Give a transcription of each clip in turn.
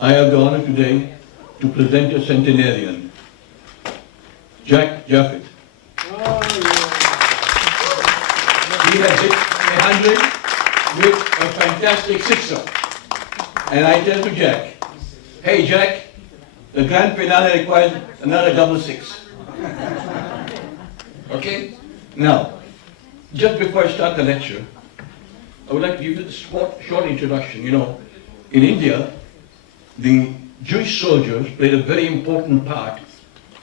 I have the honor today to present a centenarian, Japheth. He has hit 100 with a fantastic sixer. And I tell to Jack, hey Jack, the grand finale requires another double six. Okay? Now, just before I start the lecture, I would like to give you a short introduction. You know, in India, the Jewish soldiers played a very important part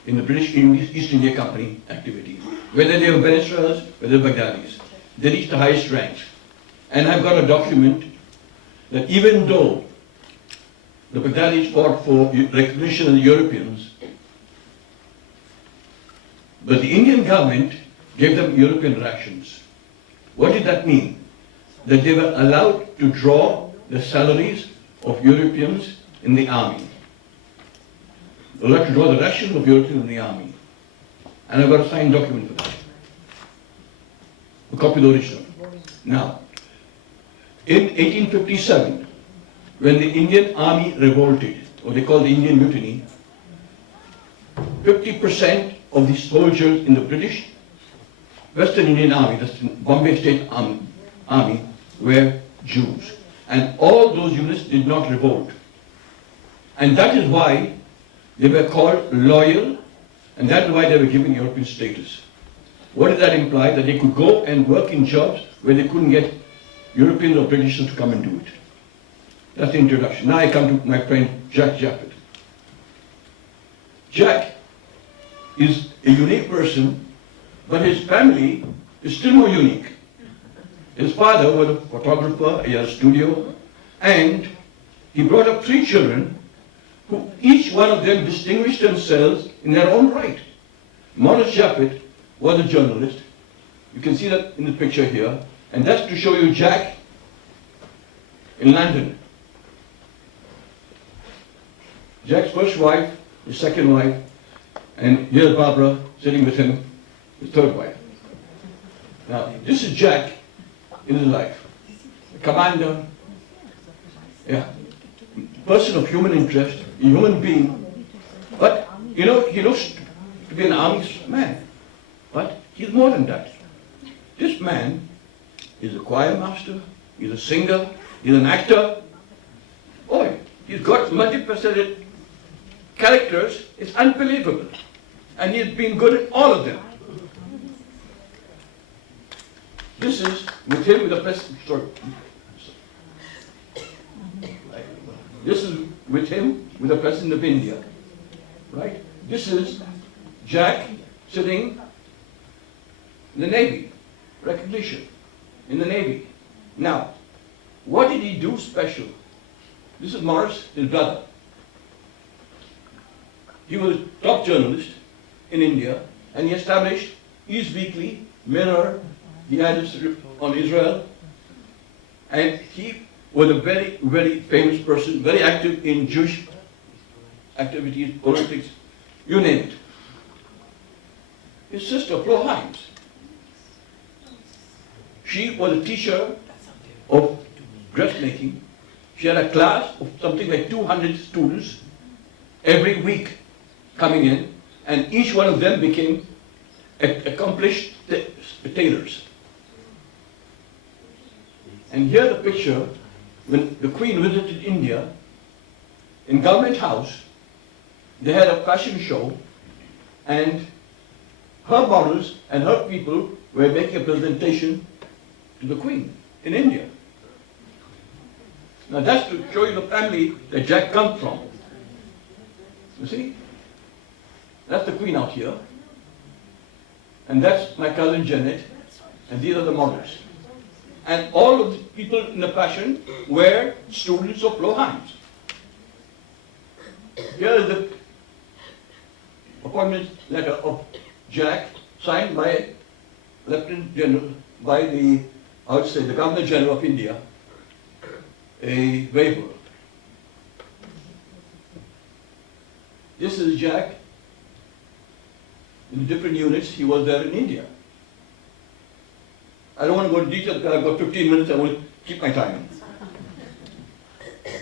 in the British East India Company activity. Whether they were Venezuelans, whether they were Baghdadis, they reached the highest ranks. And I've got a document that even though the Baghdadis fought for recognition of the Europeans, but the Indian government gave them European rations. What did that mean? That they were allowed to draw the salaries of Europeans in the army. They were allowed to draw the rations of Europeans in the army. And I've got a signed document for that. A copy of the original. Now, in 1857, when the Indian army revolted, or they called the Indian Mutiny, 50% of the soldiers in the British Western Indian Army, that's the Bombay State Army, were Jews. And all those units did not revolt. And that is why they were called loyal, and that is why they were given European status. What did that imply? That they could go and work in jobs where they couldn't get Europeans or Britishers to come and do it. That's the introduction. Now I come to my friend Japheth. Jack is a unique person, but his family is still more unique. His father was a photographer, he had a studio, and he brought up 3 children who each one of them distinguished themselves in their own right. Morris Japheth was a journalist. You can see that in the picture here, and that's to show you Jack in London. Jack's first wife, his second wife, and here's Barbara sitting with him, his third wife. Now, this is Jack in his life. A commander, person of human interest, a human being. But, you know, he looks to be an army man. But he's more than that. This man is a choir master, he's a singer, he's an actor. Oh, he's got multifaceted characters, it's unbelievable. And he's been good at all of them. This is with him with the president. Sorry. This is with him with the president of India. Right? This is Jack sitting in the Navy. Recognition in the Navy. Now, what did he do special? This is Morris, his brother. He was a top journalist in India, and he established East Weekly, Mirror, he had a strip on Israel, and he was a very, very famous person, very active in Jewish activities, politics, you name it. His sister, Flo Hines, she was a teacher of dressmaking. She had a class of something like 200 students every week coming in, and each one of them became accomplished tailors. And here's the picture when the Queen visited India. In Government House, they had a fashion show, and her models and her people were making a presentation to the Queen in India. Now that's to show you the family that Jack comes from. You see? That's the Queen out here. And that's my cousin Janet. And these are the models. And all of the people in the fashion were students of Flo Hines. Here is the appointment letter of Jack, signed by Lieutenant General, by the, I would say, the Governor General of India, a waiver. This is Jack in different units. He was there in India. I don't want to go into detail because I've got 15 minutes. I want to keep my time.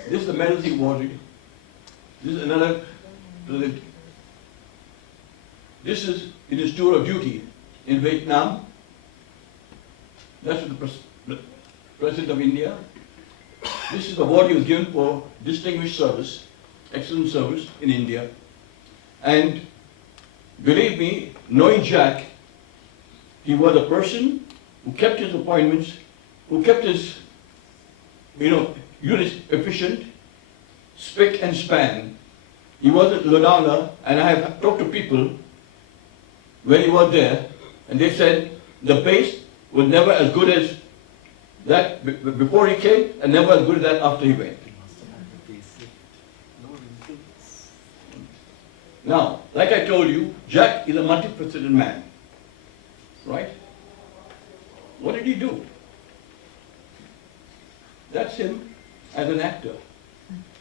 This is the medals he awarded This is another president. This is in his tour of duty in Vietnam. That's the President of India. This is the award he was given for distinguished service, excellent service in India. And believe me, knowing Jack, he was a person who kept his appointments, who kept his, units efficient, spick and span. He was at Lonavala, and I have talked to people when he was there, and they said the pace was never as good as that before he came, and never as good as that after he went. Now, like I told you, Jack is a multifaceted man, right? What did he do? That's him as an actor.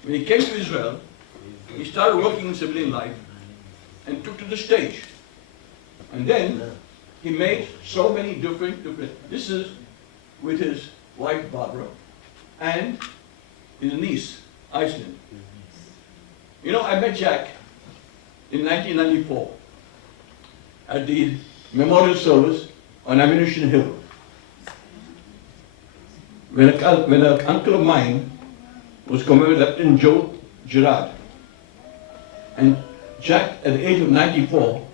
When he came to Israel, he started working in civilian life and took to the stage. And then he made so many different. This is with his wife Barbara and his niece, Iceland. I met Jack in 1994 at the memorial service on Ammunition Hill. When an uncle of mine was commemorated, Lieutenant Joe Girard. And Jack, at the age of 94,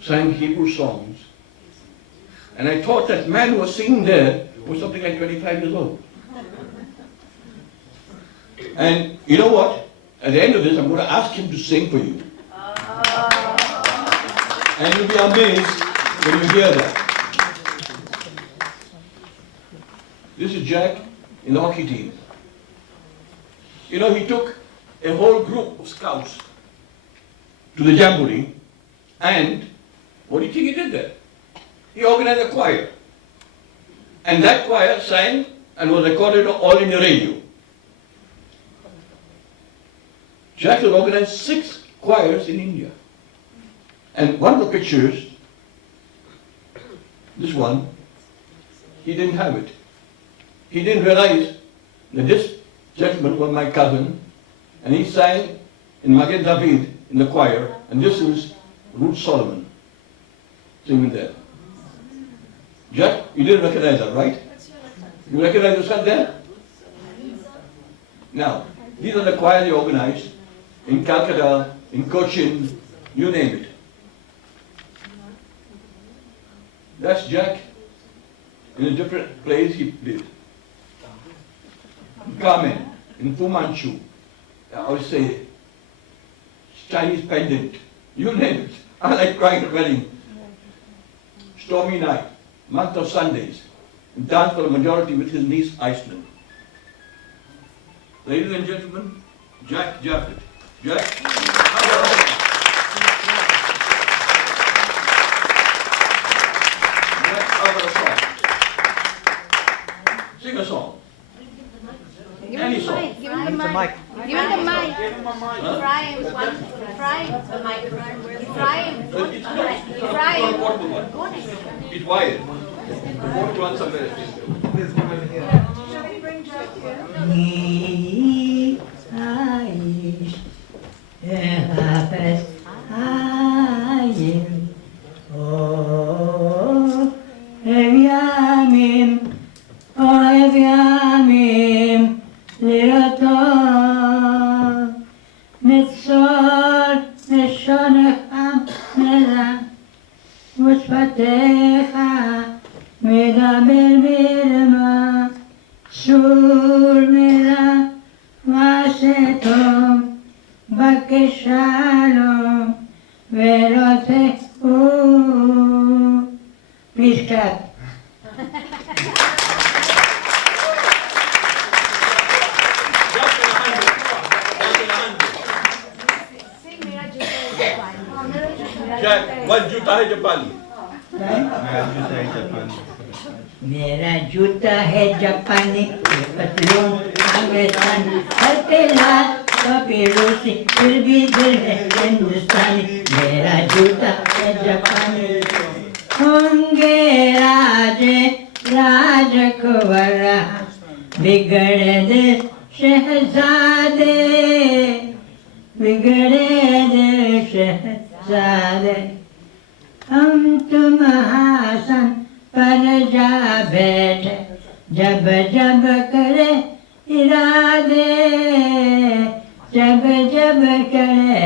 sang Hebrew songs. And I thought that man who was singing there was something like 25 years old. And you know what? At the end of this, I'm going to ask him to sing for you. And you'll be amazed when you hear that. This is Jack in the hockey team. He took a whole group of scouts to the Jamboree, and what do you think he did there? He organized a choir. And that choir sang and was recorded all in the radio. Jack had organized 6 choirs in India. And one of the pictures, this one, he didn't have it. He didn't realize that this gentleman was my cousin, and he sang in Magen David in the choir, and this is Ruth Solomon singing there. Jack, you didn't recognize that, right? You recognize the son there? Now, these are the choirs they organized in Calcutta, in Cochin, you name it. That's Jack in a different place he lived. Carmen, in Fu Manchu, I would say Chinese pendant, you name it. I like crying at wedding. Stormy night, month of Sundays, and dance for the majority with his niece Iceland. Ladies and gentlemen, Jack Japheth. Jack. Sing a song. Any song. Give him the mic. Give him the mic. Ephraim. The microphone. Ephraim. It's wired. The fourth one somewhere. There's one over here. Shall we bring Jack here? Please clap. Jack, what juta hai Japani? मेरा जूता है जापानी पतलून अंग्रेज़ानी हर पे लाल कभी रूसी फिर भी दिल है हिंदुस्तानी मेरा जूता है जापानी होंगे राजे राजकुंवर बिगड़े दिल शहजादे बिगड़े देश सारे हम तुम आसन पर जा बैठे जब जब करे इरादे जब जब करे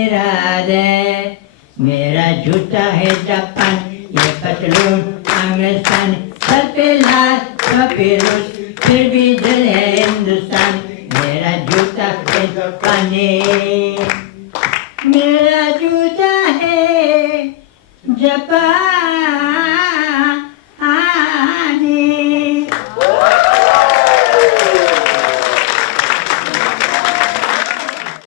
इरादे मेरा जूता है जापान ये पतलून अंग्रेस्तान सर पे लाल पपीरूस फिर भी दिल है हिंदुस्तान मेरा जूता है जापानी मेरा जूता है जापान